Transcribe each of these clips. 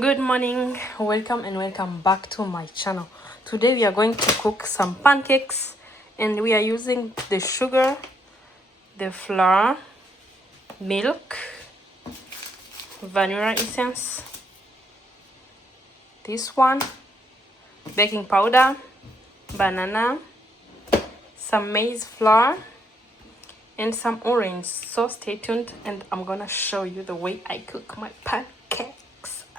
Good morning, welcome and welcome back to my channel. Today we are going to cook some pancakes and we are using the sugar, the flour, milk, vanilla essence, this one, baking powder, banana, some maize flour, and some orange. So stay tuned and I'm gonna show you the way I cook my pancakes.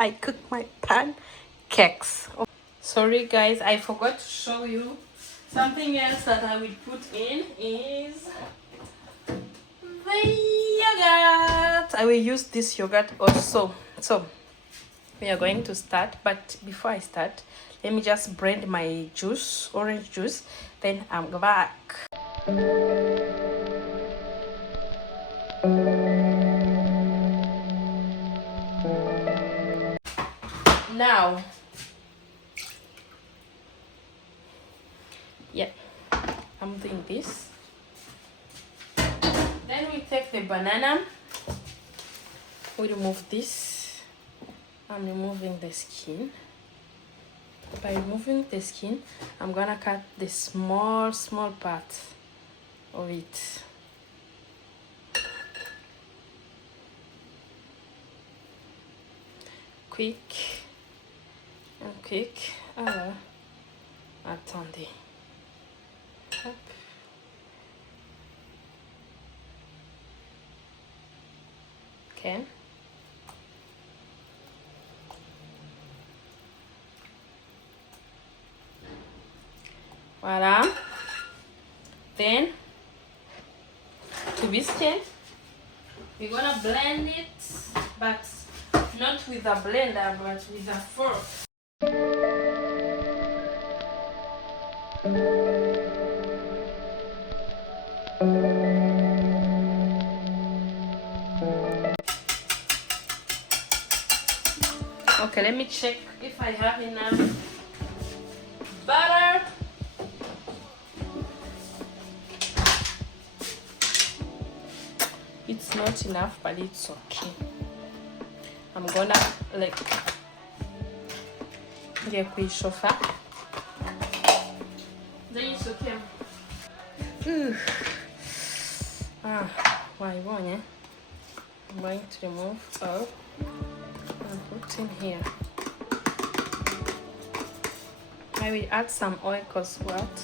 I cook my pancakes. Oh, sorry guys, I forgot to show you something else that I will put in is the yogurt. I will use this yogurt also. So we are going to start, but before I start, let me just blend my juice, orange juice, then I'm back. Now, yeah, I'm doing this. Then we take the banana, we remove this. I'm removing the skin. By removing the skin, I'm gonna cut the small part of it. Quick. Attendez. Hop. Okay. Voila. Then, to biscuit, we're gonna blend it, but not with a blender, but with a fork. Okay, let me check if I have enough butter. It's not enough, but it's okay. I'm gonna like get kuishofa. Then it's okay. Why won't you? I'm going to remove all and put in here. I will add some oil because what?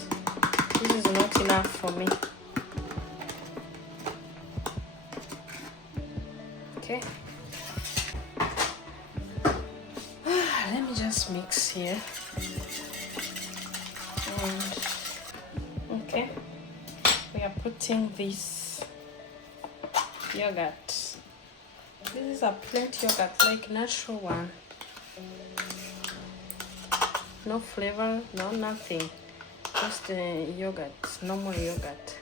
This is not enough for me. Okay. Let me just mix here. And okay, we are putting this yogurt. This is a plain yogurt, like natural one. No flavor, no nothing. Just yogurt, normal yogurt.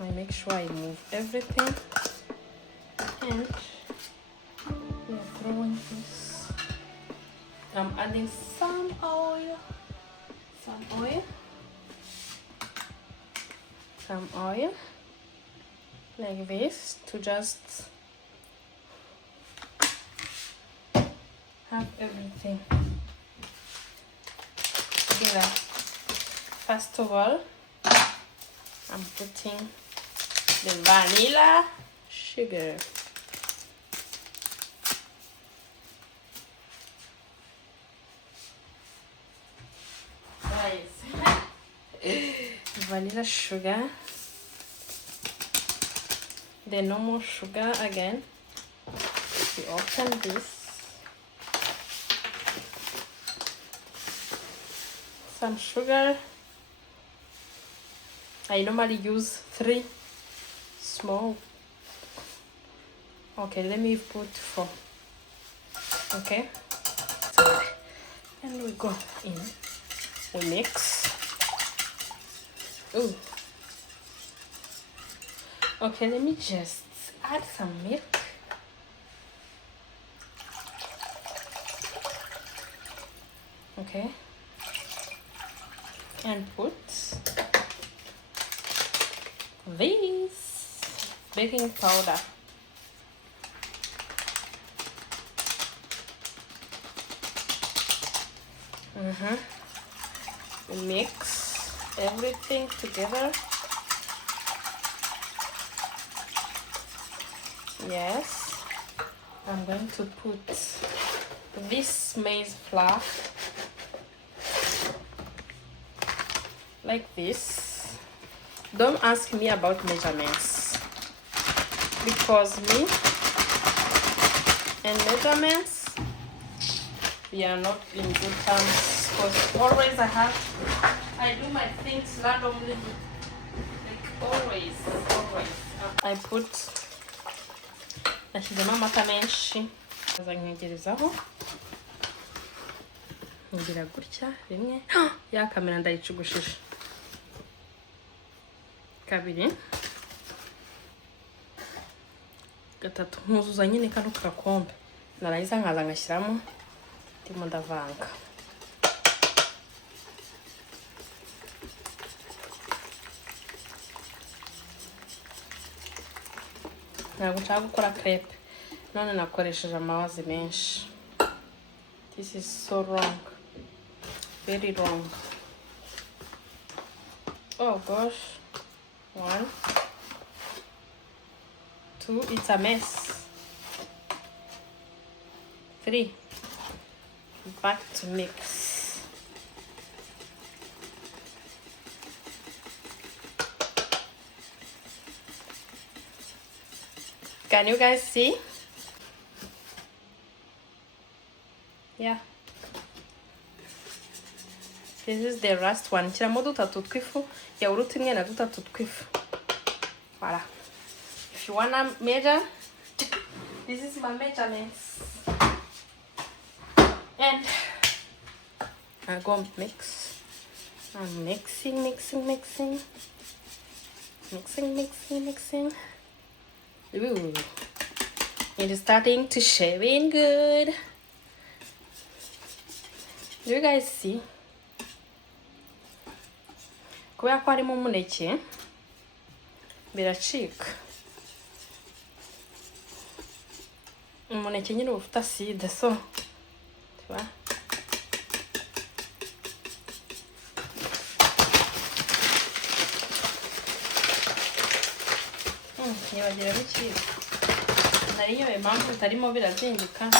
I make sure I move everything. And we are throwing this. I'm adding some oil. Some oil. Like this to just have everything together. First of all, I'm putting the vanilla sugar. Guys, vanilla sugar. The normal sugar again. We open this. Some sugar. I normally use 3 small. Okay, let me put 4. Okay. And we go in. We mix. Ooh. Okay, let me just add some milk. Okay. And put this baking powder. Mix everything together. Yes, I'm going to put this maize flour like this. Don't ask me about measurements, because me and measurements, we are not in good terms, because always I do my things randomly, like always. I put nashyizemo amata menshi, aza nkegerezaho, ngira gutya rimwe, ya kamera ndayicugushije, kabiri, gatatu, nkuzuza nyine kano kakombe, narangiza nkaza ngashyiramo, ndimo ndavanga. Ntabwo nshaka gukora crepe, none nakoresheje amazi menshi. This is so wrong, very wrong. Oh gosh, 1, 2, it's a mess. 3, back to mix. Can you guys see? Yeah. This is the last one. Nshyiramo dutatu twifu, yawurute imwe na dutatu twifu. Voilà. If you wanna measure, this is my measurements. And I go mix. I'm mixing. Ooh. It is starting to shine good. Do you guys see? Kubera ko harimo umuneke biracika. Umuneke nyine ufite acide, so tuba nibagiramo ikiyiko. Nariyo impamvu bitarimo birabyingika,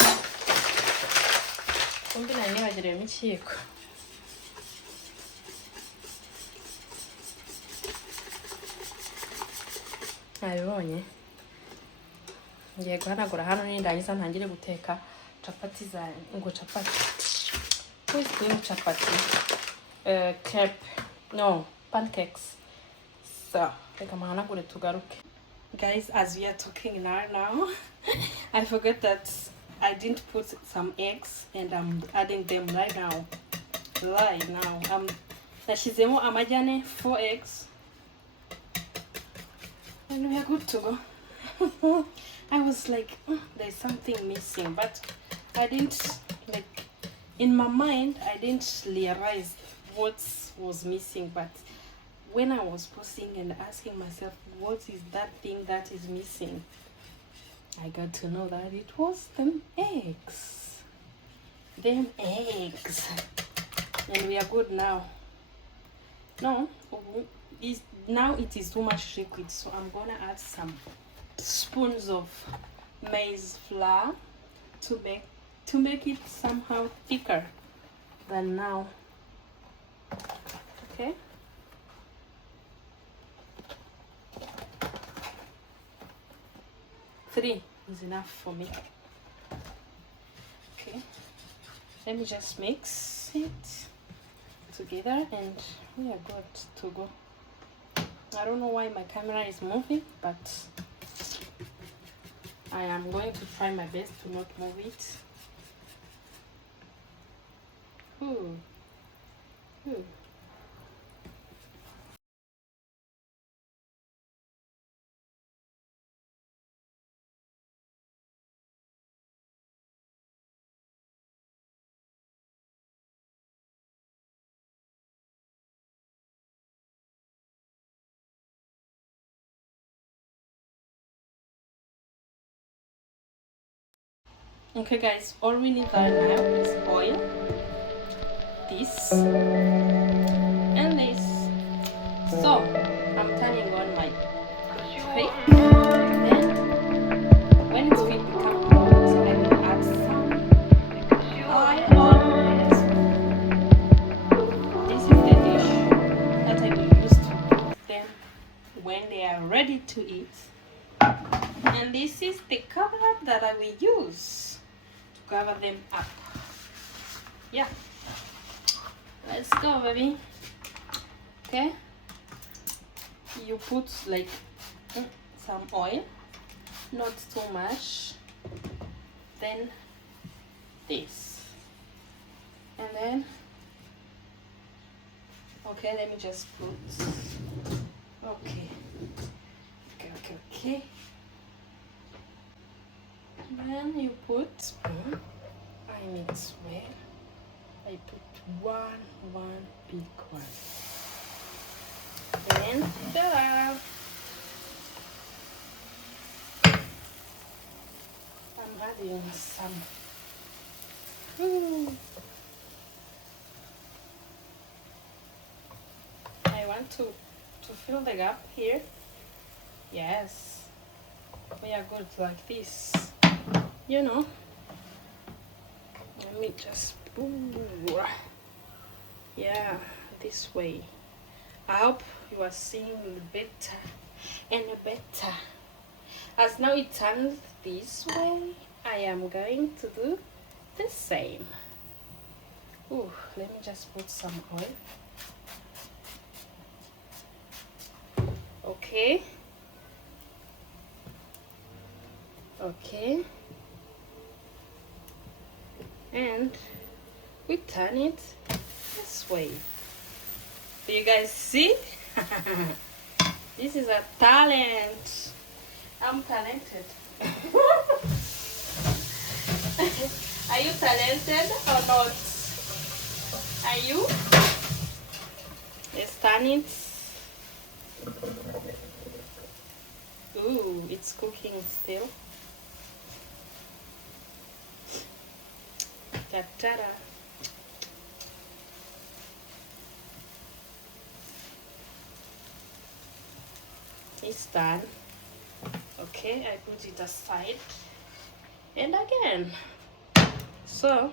kumbi nari nibagiramo ikiyiko. Nabibonye. Ngiye guhanagura hano nindangiza ntangire guteka chapati za chapati. Who is doing chapati? Crepe. No, pancakes. So, reka mahanagure tugaruke. Guys, as we are talking now, I forgot that I didn't put some eggs, and I'm adding them right now. Nashyizemo amajyane 4 eggs. And we are good to go. I was like, there's something missing, but I didn't, like, in my mind, I didn't realize what was missing. But when I was posting and asking myself, what is that thing that is missing? I got to know that it was them eggs. And we are good now. No, now it is too much liquid, so I'm gonna add some spoons of maize flour to make it somehow thicker than now. Okay. Three is enough for me. Okay, let me just mix it together and we are good to go. I don't know why my camera is moving, but I am going to try my best to not move it. Ooh. Okay guys, all we need right now is oil, this and this. So I'm turning on my tray. Then when its feet become hot, I will add some oil on it. This is the dish that I will use to cook them when they are ready to eat. And this is the cover up that I will use to cover them up. Yeah, let's go, baby. Okay, you put like some oil, not too much, then this, and then okay, let me just put okay. Then you put spoon. I mix well. I put one big one. Then ta-da! I'm adding some. I want to fill the gap here. Yes, we are good like this. You know. Let me just, yeah, this way. I hope you are seeing better and better. As now it turns this way, I am going to do the same. Ooh, let me just put some oil. Okay. Okay. And we turn it this way. Do you guys see? This is a talent. I'm talented. Are you talented or not? Are you? Let's turn it. Ooh, it's cooking still. Ta-da. It's done. Okay, I put it aside. And again. So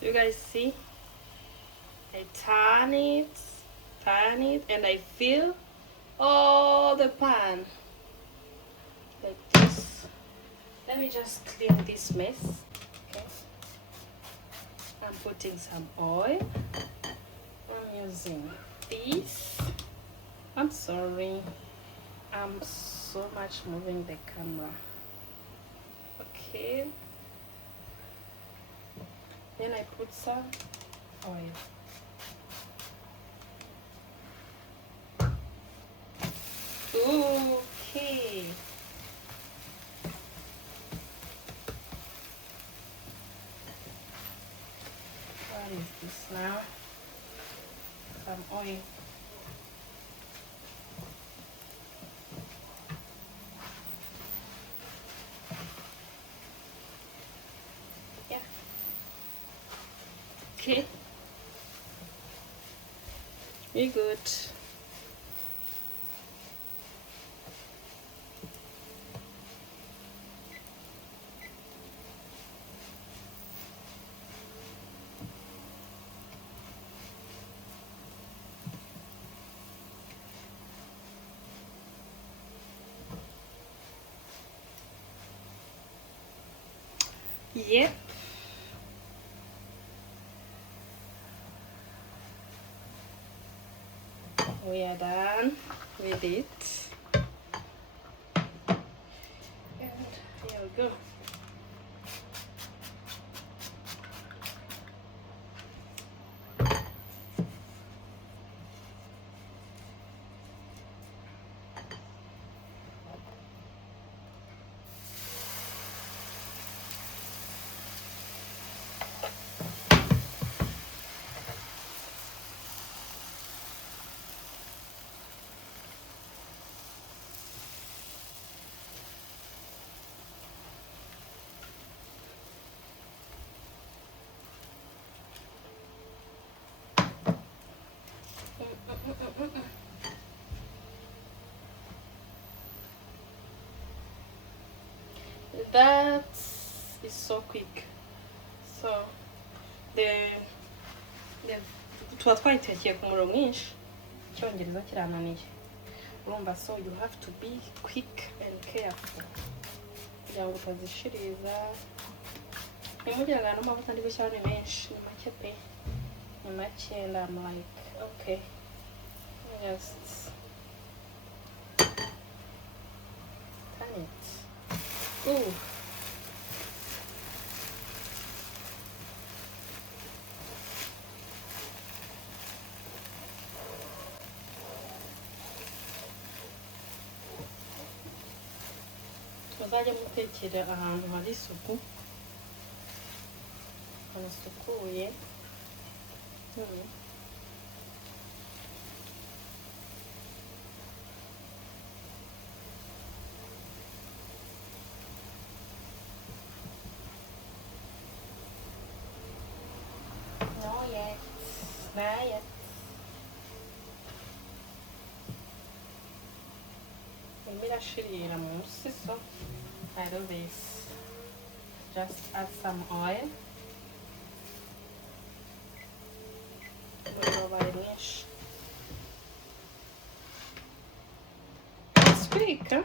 you guys see, I turn it, and I fill all the pan like this. Let me just clean this mess. Okay, I'm putting some oil. I'm using this. I'm sorry, I'm so much moving the camera. Okay, then I put some oil. Okay. What is this now? Some oil. Yeah. Okay. We good. Yep. We are done with it. And here we go. That is so quick. So tuba twayitekeye ku muriro mwinshi, icyongereza kirananiye urumva, so you have to be quick and careful kugira ngo utazishiriza. Nimugiraga n'amavuta ndi gushyiraho ni menshi, ni make pe, ni make, and I'm like okay, just turn it. Ooh. Muzajya mutekera ahantu hari isuku, hanasukuye. Not yet. Not yet. Mirashirira munsi, so I do this. Just add some oil. It's quick, huh?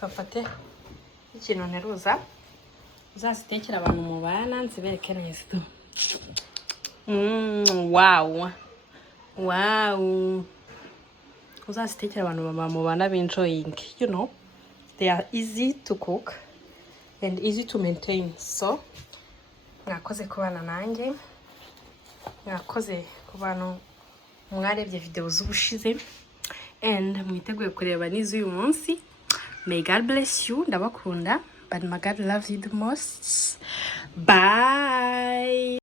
Bafate ikintu nteruza uzazitekera abantu mu bana, nzibereke neza. Wow, wow, uzazitekera abantu mu bana enjoying, you know, they are easy to cook and easy to maintain. So mwakoze kubana nanjye, mwakoze ku bantu mwarebye video z'ubushize, and mwiteguye kureba n'iz'uyu munsi. May God bless you. Ndabakunda, but my God loves you the most. Bye.